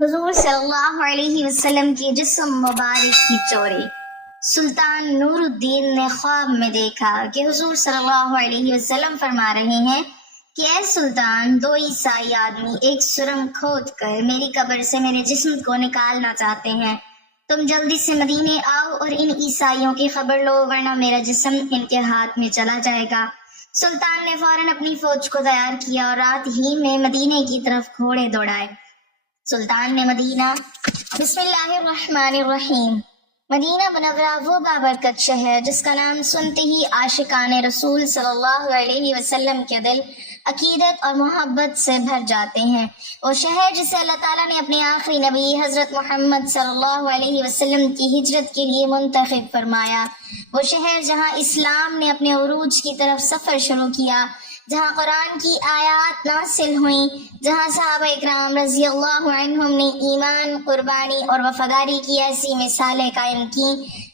حضور صلی اللہ علیہ وسلم کے جسم مبارک کی چوری۔ سلطان نور الدین نے خواب میں دیکھا کہ حضور صلی اللہ علیہ وسلم فرما رہے ہیں کہ اے سلطان، دو عیسائی آدمی ایک سرنگ کھود کر میری قبر سے میرے جسم کو نکالنا چاہتے ہیں۔ تم جلدی سے مدینے آؤ اور ان عیسائیوں کی خبر لو، ورنہ میرا جسم ان کے ہاتھ میں چلا جائے گا۔ سلطان نے فوراً اپنی فوج کو تیار کیا اور رات ہی میں مدینے کی طرف گھوڑے دوڑائے۔ سلطان نے مدینہ بسم اللہ الرحمن الرحیم مدینہ منورہ وہ بابرکت شہر جس کا نام سنتے ہی عاشقان رسول صلی اللہ علیہ وسلم کے دل عقیدت اور محبت سے بھر جاتے ہیں۔ وہ شہر جسے اللہ تعالیٰ نے اپنے آخری نبی حضرت محمد صلی اللہ علیہ وسلم کی ہجرت کے لیے منتخب فرمایا۔ وہ شہر جہاں اسلام نے اپنے عروج کی طرف سفر شروع کیا، جہاں قرآن کی آیات نازل ہوئیں، جہاں صحابہ اکرام رضی اللہ عنہم نے ایمان، قربانی اور وفاداری کی ایسی مثالیں قائم کی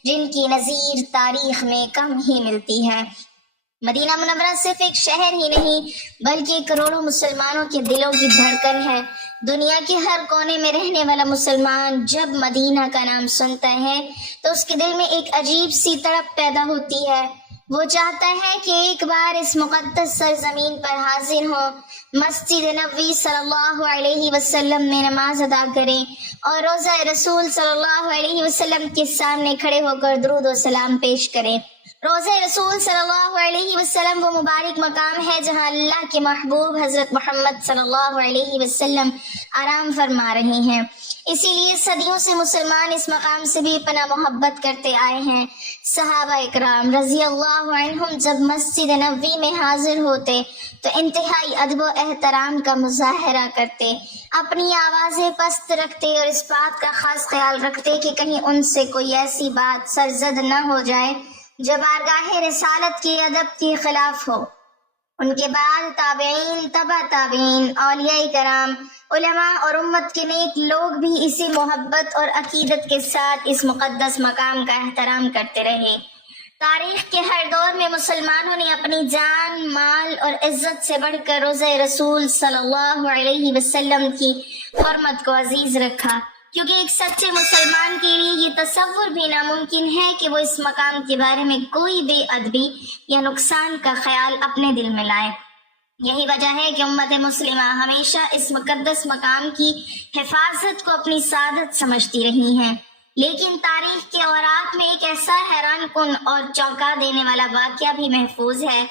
جن کی نظیر تاریخ میں کم ہی ملتی ہے۔ مدینہ منورہ صرف ایک شہر ہی نہیں بلکہ کروڑوں مسلمانوں کے دلوں کی دھڑکن ہے۔ دنیا کے ہر کونے میں رہنے والا مسلمان جب مدینہ کا نام سنتا ہے تو اس کے دل میں ایک عجیب سی تڑپ پیدا ہوتی ہے۔ وہ چاہتا ہے کہ ایک بار اس مقدس سرزمین پر حاضر ہو، مسجد نبوی صلی اللہ علیہ وسلم میں نماز ادا کرے اور روضہ رسول صلی اللہ علیہ وسلم کے سامنے کھڑے ہو کر درود و سلام پیش کرے۔ روضہ رسول صلی اللہ علیہ وسلم وہ مبارک مقام ہے جہاں اللہ کے محبوب حضرت محمد صلی اللہ علیہ وسلم آرام فرما رہے ہیں۔ اسی لیے صدیوں سے مسلمان اس مقام سے بھی پناہ محبت کرتے آئے ہیں۔ صحابہ اکرام رضی اللہ عنہم جب مسجد نبوی میں حاضر ہوتے تو انتہائی ادب و احترام کا مظاہرہ کرتے، اپنی آوازیں پست رکھتے اور اس بات کا خاص خیال رکھتے کہ کہیں ان سے کوئی ایسی بات سرزد نہ ہو جائے جو بارگاہ رسالت کے ادب کے خلاف ہو۔ ان کے بعد تابعین، تبع تابعین، اولیاء کرام، علماء اور امت کے نیک لوگ بھی اسی محبت اور عقیدت کے ساتھ اس مقدس مقام کا احترام کرتے رہے۔ تاریخ کے ہر دور میں مسلمانوں نے اپنی جان، مال اور عزت سے بڑھ کر روضہ رسول صلی اللہ علیہ وسلم کی حرمت کو عزیز رکھا، کیونکہ ایک سچے مسلمان کے لیے یہ تصور بھی ناممکن ہے کہ وہ اس مقام کے بارے میں کوئی بے ادبی یا نقصان کا خیال اپنے دل میں لائے۔ یہی وجہ ہے کہ امت مسلمہ ہمیشہ اس مقدس مقام کی حفاظت کو اپنی سعادت سمجھتی رہی ہیں۔ لیکن تاریخ کے اوراق میں ایک ایسا حیران کن اور چونکا دینے والا واقعہ بھی محفوظ ہے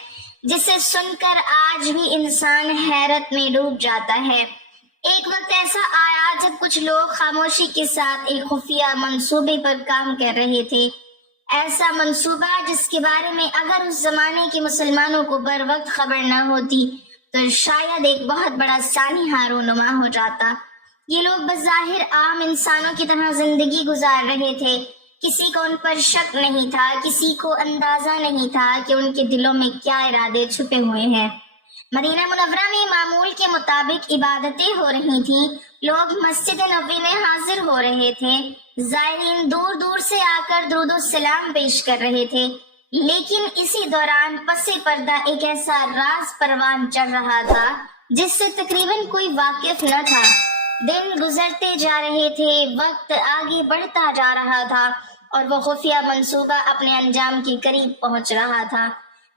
جسے سن کر آج بھی انسان حیرت میں ڈوب جاتا ہے۔ ایک وقت ایسا آیا جب کچھ لوگ خاموشی کے ساتھ ایک خفیہ منصوبے پر کام کر رہے تھے، ایسا منصوبہ جس کے بارے میں اگر اس زمانے کے مسلمانوں کو بر وقت خبر نہ ہوتی تو شاید ایک بہت بڑا سانحہ رونما ہو جاتا۔ یہ لوگ بظاہر عام انسانوں کی طرح زندگی گزار رہے تھے، کسی کو ان پر شک نہیں تھا، کسی کو اندازہ نہیں تھا کہ ان کے دلوں میں کیا ارادے چھپے ہوئے ہیں۔ مدینہ منورہ میں معمول کے مطابق عبادتیں ہو رہی تھیں، لوگ مسجد نبوی میں حاضر ہو رہے تھے، زائرین دور دور سے آ کر درود و سلام پیش کر رہے تھے، لیکن اسی دوران پس پردہ ایک ایسا راز پروان چڑھ رہا تھا جس سے تقریباً کوئی واقف نہ تھا۔ دن گزرتے جا رہے تھے، وقت آگے بڑھتا جا رہا تھا اور وہ خفیہ منصوبہ اپنے انجام کے قریب پہنچ رہا تھا۔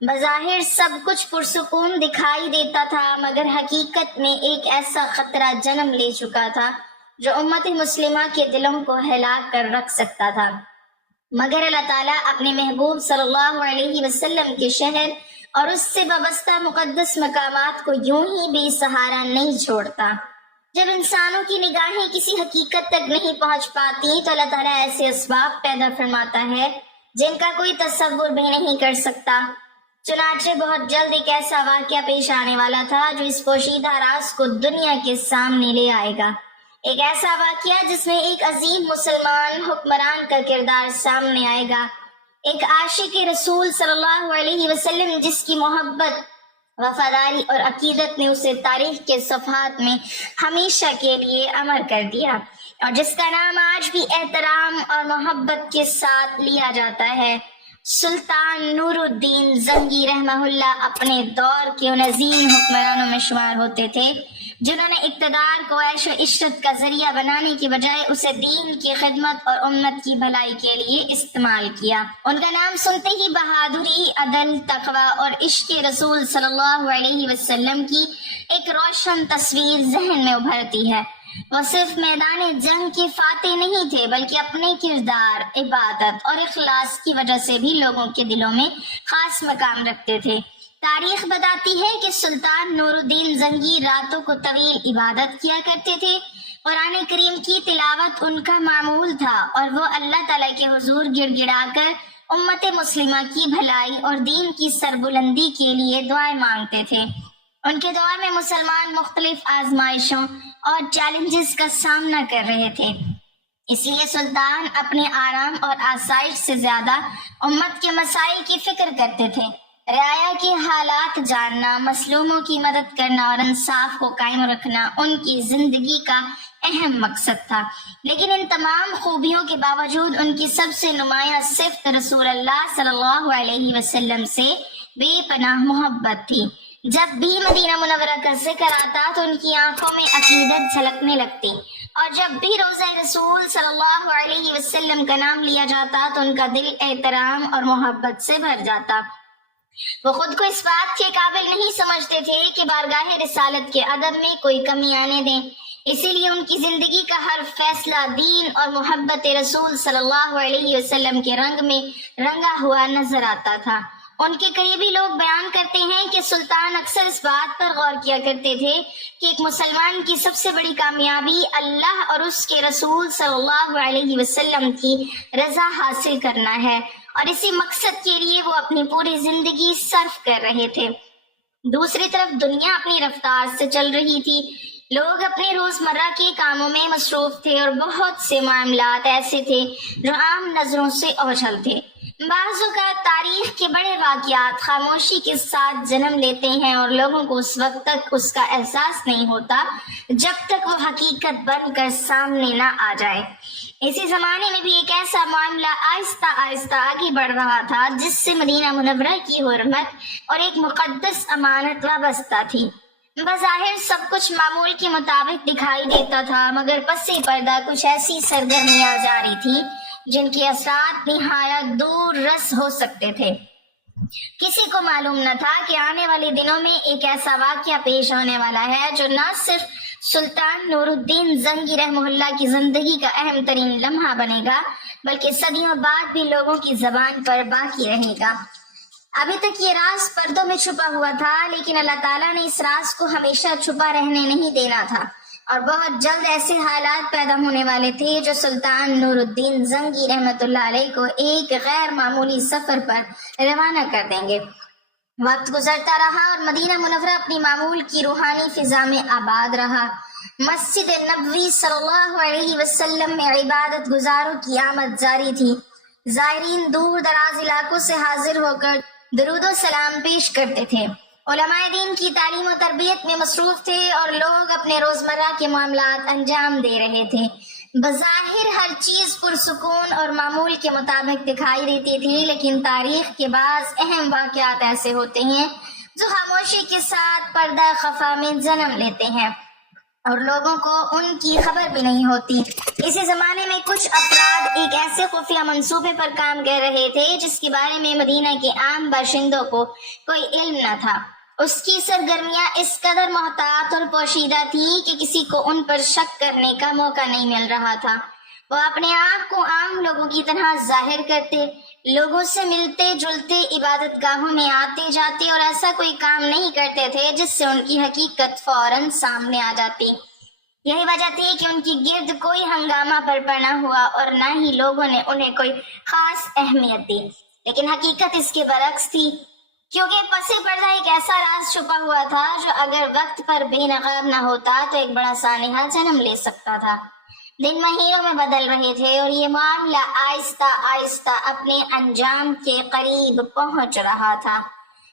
بظاہر سب کچھ پرسکون دکھائی دیتا تھا، مگر حقیقت میں ایک ایسا خطرہ جنم لے چکا تھا جو امت مسلمہ کے دلوں کو ہلا کر رکھ سکتا تھا۔ مگر اللہ تعالیٰ اپنے محبوب صلی اللہ علیہ وسلم کے شہر اور اس سے وابستہ مقدس مقامات کو یوں ہی بے سہارا نہیں چھوڑتا۔ جب انسانوں کی نگاہیں کسی حقیقت تک نہیں پہنچ پاتی تو اللہ تعالیٰ ایسے اسباب پیدا فرماتا ہے جن کا کوئی تصور بھی نہیں کر سکتا۔ چنانچہ بہت جلد ایک ایسا واقعہ پیش آنے والا تھا جو اس پوشیدہ راز کو دنیا کے سامنے لے آئے گا۔ ایک ایسا واقعہ جس میں ایک عظیم مسلمان حکمران کا کردار سامنے آئے گا، ایک عاشق رسول صلی اللہ علیہ وسلم جس کی محبت، وفاداری اور عقیدت نے اسے تاریخ کے صفحات میں ہمیشہ کے لیے امر کر دیا، اور جس کا نام آج بھی احترام اور محبت کے ساتھ لیا جاتا ہے۔ سلطان نور الدین زنگی رحمہ اللہ اپنے دور کے ان عظیم حکمرانوں میں شمار ہوتے تھے جنہوں نے اقتدار کو عیش و عشرت کا ذریعہ بنانے کی بجائے اسے دین کی خدمت اور امت کی بھلائی کے لیے استعمال کیا۔ ان کا نام سنتے ہی بہادری، عدل، تقوی اور عشق رسول صلی اللہ علیہ وسلم کی ایک روشن تصویر ذہن میں ابھرتی ہے۔ وہ صرف میدان جنگ کے فاتح نہیں تھے بلکہ اپنے کردار، عبادت اور اخلاص کی وجہ سے بھی لوگوں کے دلوں میں خاص مقام رکھتے تھے۔ تاریخ بتاتی ہے کہ سلطان نور الدین زنگی راتوں کو طویل عبادت کیا کرتے تھے۔ قرآن کریم کی تلاوت ان کا معمول تھا اور وہ اللہ تعالیٰ کے حضور گڑ گڑا کر امت مسلمہ کی بھلائی اور دین کی سربلندی کے لیے دعائیں مانگتے تھے۔ ان کے دور میں مسلمان مختلف آزمائشوں اور چیلنجز کا سامنا کر رہے تھے، اس لیے سلطان اپنے آرام اور آسائش سے زیادہ امت کے مسائل کی فکر کرتے تھے۔ رعایا کے حالات جاننا، مظلوموں کی مدد کرنا اور انصاف کو قائم رکھنا ان کی زندگی کا اہم مقصد تھا۔ لیکن ان تمام خوبیوں کے باوجود ان کی سب سے نمایاں صفت رسول اللہ صلی اللہ علیہ وسلم سے بے پناہ محبت تھی۔ جب بھی مدینہ منورہ کا ذکر آتا تو ان کی آنکھوں میں عقیدت جھلکنے لگتی، اور جب بھی روضہ رسول صلی اللہ علیہ وسلم کا نام لیا جاتا تو ان کا دل احترام اور محبت سے بھر جاتا۔ وہ خود کو اس بات کے قابل نہیں سمجھتے تھے کہ بارگاہ رسالت کے ادب میں کوئی کمی آنے دیں، اسی لیے ان کی زندگی کا ہر فیصلہ دین اور محبت رسول صلی اللہ علیہ وسلم کے رنگ میں رنگا ہوا نظر آتا تھا۔ ان کے قریبی لوگ بیان کرتے ہیں کہ سلطان اکثر اس بات پر غور کیا کرتے تھے کہ ایک مسلمان کی سب سے بڑی کامیابی اللہ اور اس کے رسول صلی اللہ علیہ وسلم کی رضا حاصل کرنا ہے، اور اسی مقصد کے لیے وہ اپنی پوری زندگی صرف کر رہے تھے۔ دوسری طرف دنیا اپنی رفتار سے چل رہی تھی، لوگ اپنے روزمرہ کے کاموں میں مصروف تھے اور بہت سے معاملات ایسے تھے جو عام نظروں سے اوجھل تھے۔ بعض اوقات تاریخ کے بڑے واقعات خاموشی کے ساتھ جنم لیتے ہیں اور لوگوں کو اس وقت تک اس کا احساس نہیں ہوتا جب تک وہ حقیقت بن کر سامنے نہ آ جائے۔ اسی زمانے میں بھی ایک ایسا معاملہ آہستہ آہستہ آگے بڑھ رہا تھا جس سے مدینہ منورہ کی حرمت اور ایک مقدس امانت وابستہ تھی۔ بظاہر سب کچھ معمول کے مطابق دکھائی دیتا تھا، مگر پس پردہ کچھ ایسی سرگرمیاں جاری تھی جن کے اثرات نہایت دور رس ہو سکتے تھے۔ کسی کو معلوم نہ تھا کہ آنے والے دنوں میں ایک ایسا واقعہ پیش ہونے والا ہے جو نہ صرف سلطان نور الدین زنگی رحمہ اللہ کی زندگی کا اہم ترین لمحہ بنے گا بلکہ صدیوں بعد بھی لوگوں کی زبان پر باقی رہے گا۔ ابھی تک یہ راز پردوں میں چھپا ہوا تھا، لیکن اللہ تعالیٰ نے اس راز کو ہمیشہ چھپا رہنے نہیں دینا تھا، اور بہت جلد ایسے حالات پیدا ہونے والے تھے جو سلطان نور الدین زنگی رحمۃ اللہ علیہ کو ایک غیر معمولی سفر پر روانہ کر دیں گے۔ وقت گزرتا رہا اور مدینہ منورہ اپنی معمول کی روحانی فضا میں آباد رہا۔ مسجد نبوی صلی اللہ علیہ وسلم میں عبادت گزاروں کی آمد جاری تھی۔ زائرین دور دراز علاقوں سے حاضر ہو کر درود و سلام پیش کرتے تھے۔ علماء دین کی تعلیم و تربیت میں مصروف تھے اور لوگ اپنے روزمرہ کے معاملات انجام دے رہے تھے۔ بظاہر ہر چیز پرسکون اور معمول کے مطابق دکھائی دیتی تھی، لیکن تاریخ کے بعض اہم واقعات ایسے ہوتے ہیں جو خاموشی کے ساتھ پردہ خفا میں جنم لیتے ہیں اور لوگوں کو ان کی خبر بھی نہیں ہوتی۔ اسی زمانے میں کچھ افراد ایک ایسے خفیہ منصوبے پر کام کر رہے تھے جس کے بارے میں مدینہ کے عام باشندوں کو کوئی علم نہ تھا۔ اس کی سرگرمیاں اس قدر محتاط اور پوشیدہ تھیں کہ کسی کو ان پر شک کرنے کا موقع نہیں مل رہا تھا۔ وہ اپنے آپ کو عام لوگوں کی طرح ظاہر کرتے، لوگوں سے ملتے جلتے، عبادت گاہوں میں آتے جاتے اور ایسا کوئی کام نہیں کرتے تھے جس سے ان کی حقیقت فوراً سامنے آ جاتی۔ یہی وجہ تھی کہ ان کی گرد کوئی ہنگامہ برپا نہ ہوا اور نہ ہی لوگوں نے انہیں کوئی خاص اہمیت دی۔ لیکن حقیقت اس کے برعکس تھی، کیونکہ پس پردہ ایک ایسا راز چھپا ہوا تھا جو اگر وقت پر بے نقاب نہ ہوتا تو ایک بڑا سانحہ جنم لے سکتا تھا۔ دن مہینوں میں بدل رہے تھے اور یہ معاملہ آہستہ آہستہ اپنے انجام کے قریب پہنچ رہا تھا۔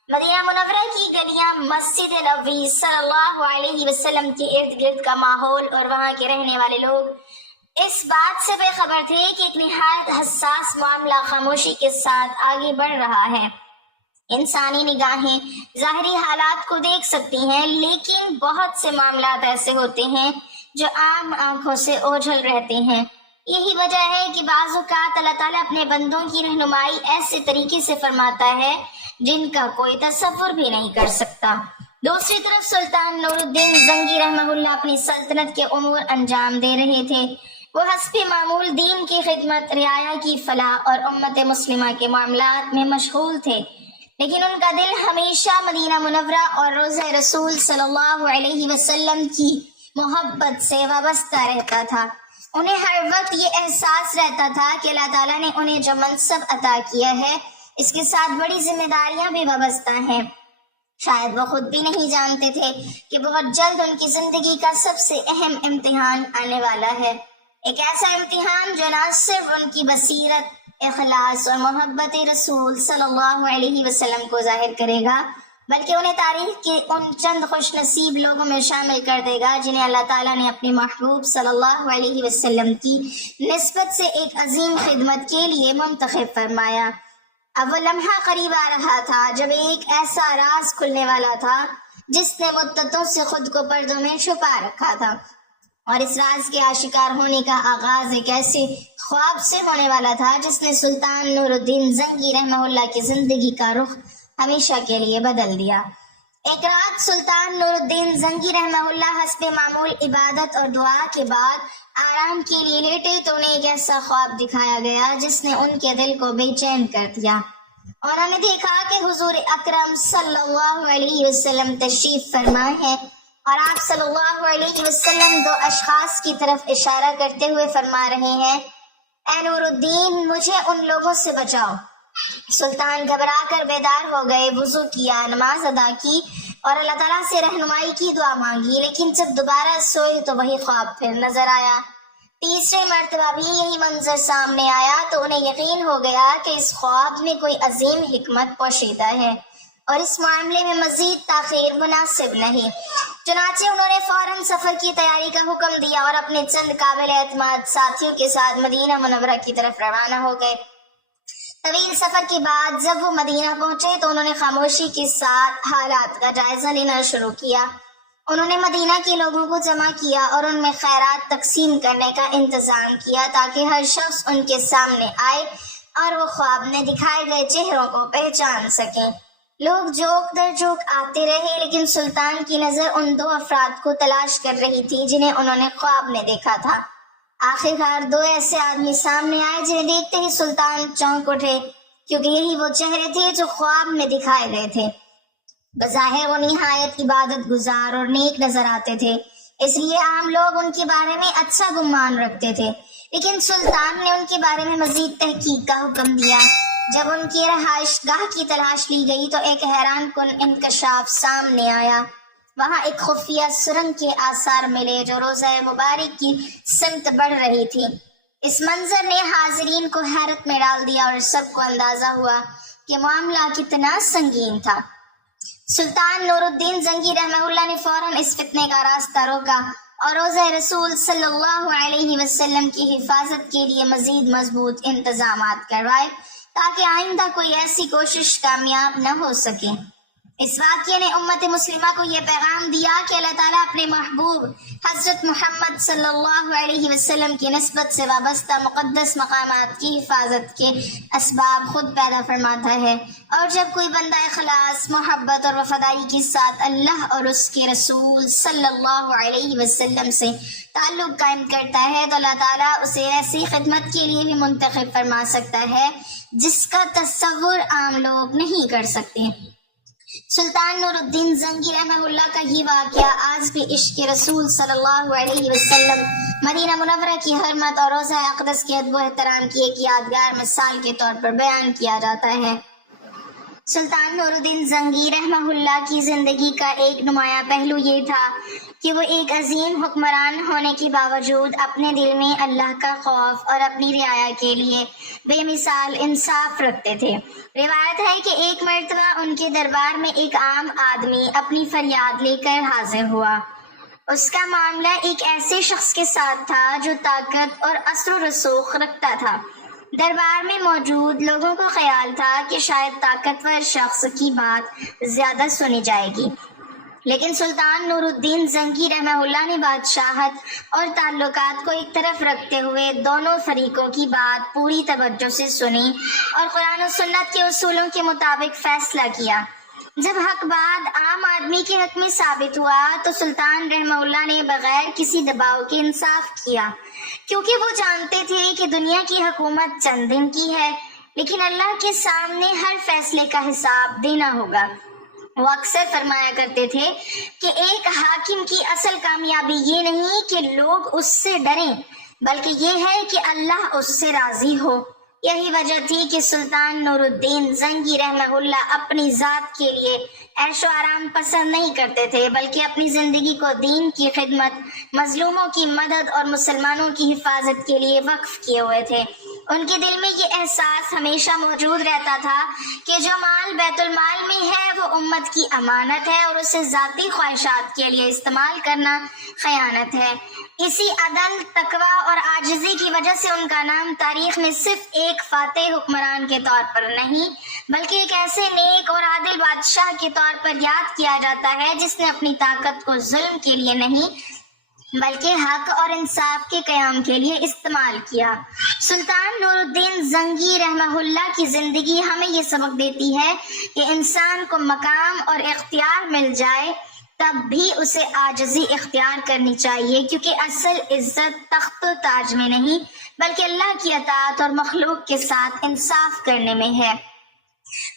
مدینہ منورہ کی گلیاں، مسجد نبوی صلی اللہ علیہ وسلم کے ارد گرد کا ماحول اور وہاں کے رہنے والے لوگ اس بات سے بے خبر تھے کہ ایک نہایت حساس معاملہ خاموشی کے ساتھ آگے بڑھ رہا ہے۔ انسانی نگاہیں ظاہری حالات کو دیکھ سکتی ہیں، لیکن بہت سے معاملات ایسے ہوتے ہیں جو عام آنکھوں سے اوجھل رہتے ہیں۔ یہی وجہ ہے کہ بعض اوقات اللہ تعالیٰ اپنے بندوں کی رہنمائی ایسے طریقے سے فرماتا ہے جن کا کوئی تصور بھی نہیں کر سکتا۔ دوسری طرف سلطان نور الدین زنگی رحمہ اللہ اپنی سلطنت کے امور انجام دے رہے تھے۔ وہ حسب معمول دین کی خدمت، رعایا کی فلاح اور امت مسلمہ کے معاملات میں مشغول تھے، لیکن ان کا دل ہمیشہ مدینہ منورہ اور روضہ رسول صلی اللہ علیہ وسلم کی محبت سے وابستہ رہتا تھا۔ انہیں ہر وقت یہ احساس رہتا تھا کہ اللہ تعالیٰ نے انہیں جو منصب عطا کیا ہے اس کے ساتھ بڑی ذمہ داریاں بھی وابستہ ہیں۔ شاید وہ خود بھی نہیں جانتے تھے کہ بہت جلد ان کی زندگی کا سب سے اہم امتحان آنے والا ہے، ایک ایسا امتحان جو نہ صرف ان کی بصیرت، اخلاص اور محبت رسول صلی اللہ علیہ وسلم کو ظاہر کرے گا، بلکہ انہیں تاریخ کے ان چند خوش نصیب لوگوں میں شامل کر دے گا جنہیں اللہ تعالیٰ نے اپنے محبوب صلی اللہ علیہ وسلم کی نسبت سے ایک عظیم خدمت کے لیے منتخب فرمایا۔ اب وہ لمحہ قریب آ رہا تھا جب ایک ایسا راز کھلنے والا تھا جس نے مدتوں سے خود کو پردوں میں چھپا رکھا تھا، اور اس راز کے آشکار ہونے کا آغاز ایک ایسے خواب سے ہونے والا تھا جس نے سلطان نور الدین زنگی رحمہ اللہ کی زندگی کا رخ ہمیشہ کے لیے بدل دیا۔ ایک رات سلطان نور الدین زنگی رحمہ اللہ حسب معمول عبادت اور دعا کے بعد آرام کے لیے لیٹے تو انہیں ایک ایسا خواب دکھایا گیا جس نے ان کے دل کو بے چین کر دیا، اور انہوں نے دیکھا کہ حضور اکرم صلی اللہ علیہ وسلم تشریف فرما ہے، اور آپ صلی اللہ علیہ وسلم دو اشخاص کی طرف اشارہ کرتے ہوئے فرما رہے ہیں، اے نور الدین، مجھے ان لوگوں سے بچاؤ۔ سلطان گھبرا کر بیدار ہو گئے، وضو کیا، نماز ادا کی اور اللہ تعالیٰ سے رہنمائی کی دعا مانگی، لیکن جب دوبارہ سوئے تو وہی خواب پھر نظر آیا۔ تیسرے مرتبہ بھی یہی منظر سامنے آیا تو انہیں یقین ہو گیا کہ اس خواب میں کوئی عظیم حکمت پوشیدہ ہے اور اس معاملے میں مزید تاخیر مناسب نہیں۔ چنانچہ انہوں نے فوراً سفر کی تیاری کا حکم دیا اور اپنے چند قابل اعتماد ساتھیوں کے ساتھ مدینہ منورہ کی طرف روانہ ہو گئے۔ طویل سفر کے بعد جب وہ مدینہ پہنچے تو انہوں نے خاموشی کے ساتھ حالات کا جائزہ لینا شروع کیا۔ انہوں نے مدینہ کے لوگوں کو جمع کیا اور ان میں خیرات تقسیم کرنے کا انتظام کیا تاکہ ہر شخص ان کے سامنے آئے اور وہ خواب میں دکھائے گئے چہروں کو پہچان سکیں۔ لوگ جوک در جوک آتے رہے، لیکن سلطان کی نظر ان دو افراد کو تلاش کر رہی تھی جنہیں انہوں نے خواب میں دیکھا تھا۔ آخرکار دو ایسے آدمی سامنے آئے جنہیں دیکھتے ہی سلطان چونک اٹھے، کیونکہ یہی وہ چہرے تھے جو خواب میں دکھائے گئے تھے۔ بظاہر وہ نہایت عبادت گزار اور نیک نظر آتے تھے، اس لیے عام لوگ ان کے بارے میں اچھا گمان رکھتے تھے، لیکن سلطان نے ان کے بارے میں مزید تحقیق کا حکم دیا۔ جب ان کی رہائش گاہ کی تلاش لی گئی تو ایک حیران کن انکشاف سامنے آیا۔ وہاں ایک خفیہ سرنگ کے آثار ملے جو روضہ مبارک کی سمت بڑھ رہی تھی۔ اس منظر نے حاضرین کو حیرت میں ڈال دیا اور سب کو اندازہ ہوا کہ معاملہ کتنا سنگین تھا۔ سلطان نور الدین زنگی رحمہ اللہ نے فوراً اس فتنے کا راستہ روکا اور روضہ رسول صلی اللہ علیہ وسلم کی حفاظت کے لیے مزید مضبوط انتظامات کروائے تاکہ آئندہ کوئی ایسی کوشش کامیاب نہ ہو سکے۔ اس واقعے نے امت مسلمہ کو یہ پیغام دیا کہ اللہ تعالیٰ اپنے محبوب حضرت محمد صلی اللہ علیہ وسلم کی نسبت سے وابستہ مقدس مقامات کی حفاظت کے اسباب خود پیدا فرماتا ہے، اور جب کوئی بندہ اخلاص، محبت اور وفاداری کے ساتھ اللہ اور اس کے رسول صلی اللہ علیہ وسلم سے تعلق قائم کرتا ہے تو اللہ تعالیٰ اسے ایسی خدمت کے لیے بھی منتخب فرما سکتا ہے جس کا تصور عام لوگ نہیں کر سکتے۔ سلطان نور الدین زنگی رحمہ اللہ کا یہ واقعہ آج بھی عشق رسول صلی اللہ علیہ وسلم، مدینہ منورہ کی حرمت اور روضہ اقدس کے ادب و احترام کی ایک یادگار مثال کے طور پر بیان کیا جاتا ہے۔ سلطان نور الدین زنگی رحمہ اللہ کی زندگی کا ایک نمایاں پہلو یہ تھا کہ وہ ایک عظیم حکمران ہونے کے باوجود اپنے دل میں اللہ کا خوف اور اپنی رعایا کے لیے بے مثال انصاف رکھتے تھے۔ روایت ہے کہ ایک مرتبہ ان کے دربار میں ایک عام آدمی اپنی فریاد لے کر حاضر ہوا۔ اس کا معاملہ ایک ایسے شخص کے ساتھ تھا جو طاقت اور اثر و رسوخ رکھتا تھا۔ دربار میں موجود لوگوں کو خیال تھا کہ شاید طاقتور شخص کی بات زیادہ سنی جائے گی، لیکن سلطان نور الدین زنگی رحمہ اللہ نے بادشاہت اور تعلقات کو ایک طرف رکھتے ہوئے دونوں فریقوں کی بات پوری توجہ سے سنی اور قرآن و سنت کے اصولوں کے مطابق فیصلہ کیا۔ جب حق بات عام آدمی کے حق میں ثابت ہوا تو سلطان رحمہ اللہ نے بغیر کسی دباؤ کے انصاف کیا، کیونکہ وہ جانتے تھے کہ دنیا کی حکومت چند دن کی ہے، لیکن اللہ کے سامنے ہر فیصلے کا حساب دینا ہوگا۔ وہ اکثر فرمایا کرتے تھے کہ ایک حاکم کی اصل کامیابی یہ نہیں کہ لوگ اس سے ڈریں، بلکہ یہ ہے کہ اللہ اس سے راضی ہو۔ یہی وجہ تھی کہ سلطان نور الدین زنگی رحمہ اللہ اپنی ذات کے لیے عیش و آرام پسند نہیں کرتے تھے، بلکہ اپنی زندگی کو دین کی خدمت، مظلوموں کی مدد اور مسلمانوں کی حفاظت کے لیے وقف کیے ہوئے تھے۔ ان کے دل میں یہ احساس ہمیشہ موجود رہتا تھا کہ جو مال بیت المال میں ہے وہ امت کی امانت ہے اور اسے ذاتی خواہشات کے لیے استعمال کرنا خیانت ہے۔ اسی عدل، تقوی اور عاجزی کی وجہ سے ان کا نام تاریخ میں صرف ایک فاتح حکمران کے طور پر نہیں بلکہ ایک ایسے نیک اور عادل بادشاہ کے طور پر یاد کیا جاتا ہے جس نے اپنی طاقت کو ظلم کے لیے نہیں بلکہ حق اور انصاف کے قیام کے لیے استعمال کیا۔ سلطان نور الدین زنگی رحمہ اللہ کی زندگی ہمیں یہ سبق دیتی ہے کہ انسان کو مقام اور اختیار مل جائے تب بھی اسے عاجزی اختیار کرنی چاہیے، کیونکہ اصل عزت تخت و تاج میں نہیں بلکہ اللہ کی اطاعت اور مخلوق کے ساتھ انصاف کرنے میں ہے۔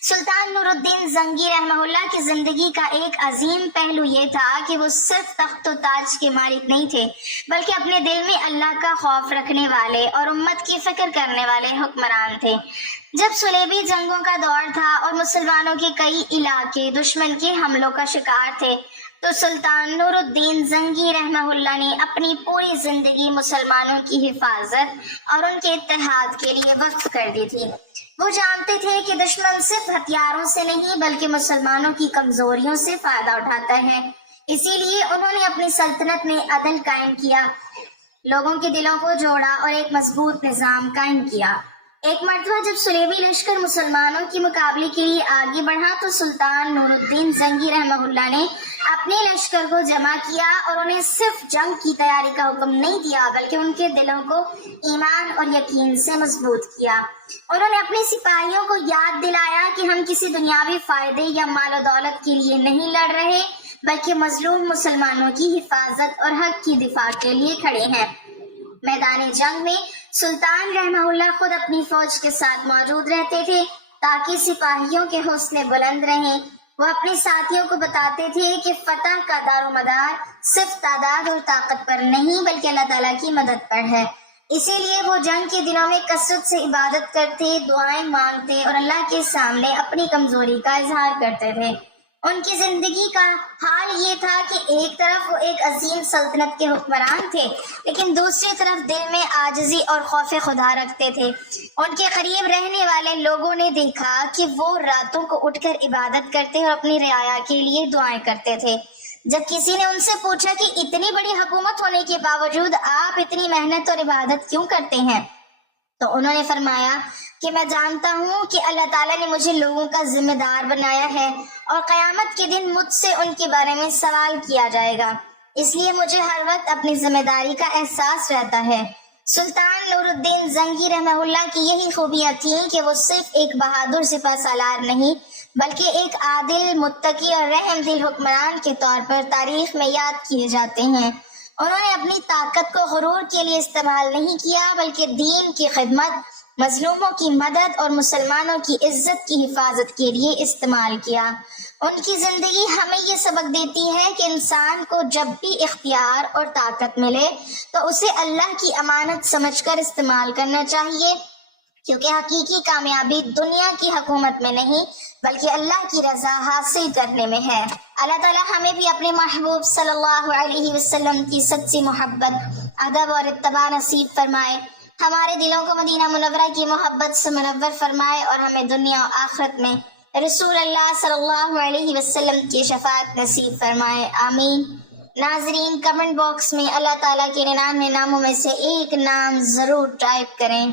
سلطان نور الدین زنگی رحمہ اللہ کی زندگی کا ایک عظیم پہلو یہ تھا کہ وہ صرف تخت و تاج کے مالک نہیں تھے بلکہ اپنے دل میں اللہ کا خوف رکھنے والے اور امت کی فکر کرنے والے حکمران تھے۔ جب صلیبی جنگوں کا دور تھا اور مسلمانوں کے کئی علاقے دشمن کے حملوں کا شکار تھے تو سلطان نور الدین زنگی رحمہ اللہ نے اپنی پوری زندگی مسلمانوں کی حفاظت اور ان کے اتحاد کے لیے وقف کر دی تھی۔ وہ جانتے تھے کہ دشمن صرف ہتھیاروں سے نہیں بلکہ مسلمانوں کی کمزوریوں سے فائدہ اٹھاتا ہے، اسی لیے انہوں نے اپنی سلطنت میں عدل قائم کیا، لوگوں کے دلوں کو جوڑا اور ایک مضبوط نظام قائم کیا۔ ایک مرتبہ جب صلیبی لشکر مسلمانوں کے مقابلے کے لیے آگے بڑھا تو سلطان نور الدین زنگی رحمہ اللہ نے اپنے لشکر کو جمع کیا اور انہیں صرف جنگ کی تیاری کا حکم نہیں دیا بلکہ ان کے دلوں کو ایمان اور یقین سے مضبوط کیا۔ انہوں نے اپنے سپاہیوں کو یاد دلایا کہ ہم کسی دنیاوی فائدے یا مال و دولت کے لیے نہیں لڑ رہے بلکہ مظلوم مسلمانوں کی حفاظت اور حق کی دفاع کے لیے کھڑے ہیں۔ میدان جنگ میں سلطان رحمہ اللہ خود اپنی فوج کے ساتھ موجود رہتے تھے تاکہ سپاہیوں کے حوصلے بلند رہیں۔ وہ اپنے ساتھیوں کو بتاتے تھے کہ فتح کا دار و مدار صرف تعداد اور طاقت پر نہیں بلکہ اللہ تعالیٰ کی مدد پر ہے۔ اسی لیے وہ جنگ کے دنوں میں کثرت سے عبادت کرتے، دعائیں مانگتے اور اللہ کے سامنے اپنی کمزوری کا اظہار کرتے تھے۔ ان کی زندگی کا حال یہ تھا کہ ایک طرف وہ ایک عظیم سلطنت کے حکمران تھے لیکن دوسری طرف دل میں عاجزی اور خوف خدا رکھتے تھے۔ ان کے قریب رہنے والے لوگوں نے دیکھا کہ وہ راتوں کو اٹھ کر عبادت کرتے اور اپنی رعایا کے لیے دعائیں کرتے تھے۔ جب کسی نے ان سے پوچھا کہ اتنی بڑی حکومت ہونے کے باوجود آپ اتنی محنت اور عبادت کیوں کرتے ہیں تو انہوں نے فرمایا کہ میں جانتا ہوں کہ اللہ تعالیٰ نے مجھے لوگوں کا ذمہ دار بنایا ہے اور قیامت کے دن مجھ سے ان کے بارے میں سوال کیا جائے گا، اس لیے مجھے ہر وقت اپنی ذمہ داری کا احساس رہتا ہے۔ سلطان نور الدین زنگی رحمہ اللہ کی یہی خوبیاں تھیں کہ وہ صرف ایک بہادر سپہ سالار نہیں بلکہ ایک عادل، متقی اور رحم دل حکمران کے طور پر تاریخ میں یاد کیے جاتے ہیں۔ انہوں نے اپنی طاقت کو غرور کے لیے استعمال نہیں کیا بلکہ دین کی خدمت، مظلوموں کی مدد اور مسلمانوں کی عزت کی حفاظت کے لیے استعمال کیا۔ ان کی زندگی ہمیں یہ سبق دیتی ہے کہ انسان کو جب بھی اختیار اور طاقت ملے تو اسے اللہ کی امانت سمجھ کر استعمال کرنا چاہیے، کیونکہ حقیقی کامیابی دنیا کی حکومت میں نہیں بلکہ اللہ کی رضا حاصل کرنے میں ہے۔ اللہ تعالیٰ ہمیں بھی اپنے محبوب صلی اللہ علیہ وسلم کی سچی محبت، ادب اور اتباع نصیب فرمائے، ہمارے دلوں کو مدینہ منورہ کی محبت سے منور فرمائے اور ہمیں دنیا و آخرت میں رسول اللہ صلی اللہ علیہ وسلم کی شفاعت نصیب فرمائے، آمین۔ ناظرین، کمنٹ باکس میں اللہ تعالیٰ کے 99 ناموں میں سے ایک نام ضرور ٹائپ کریں۔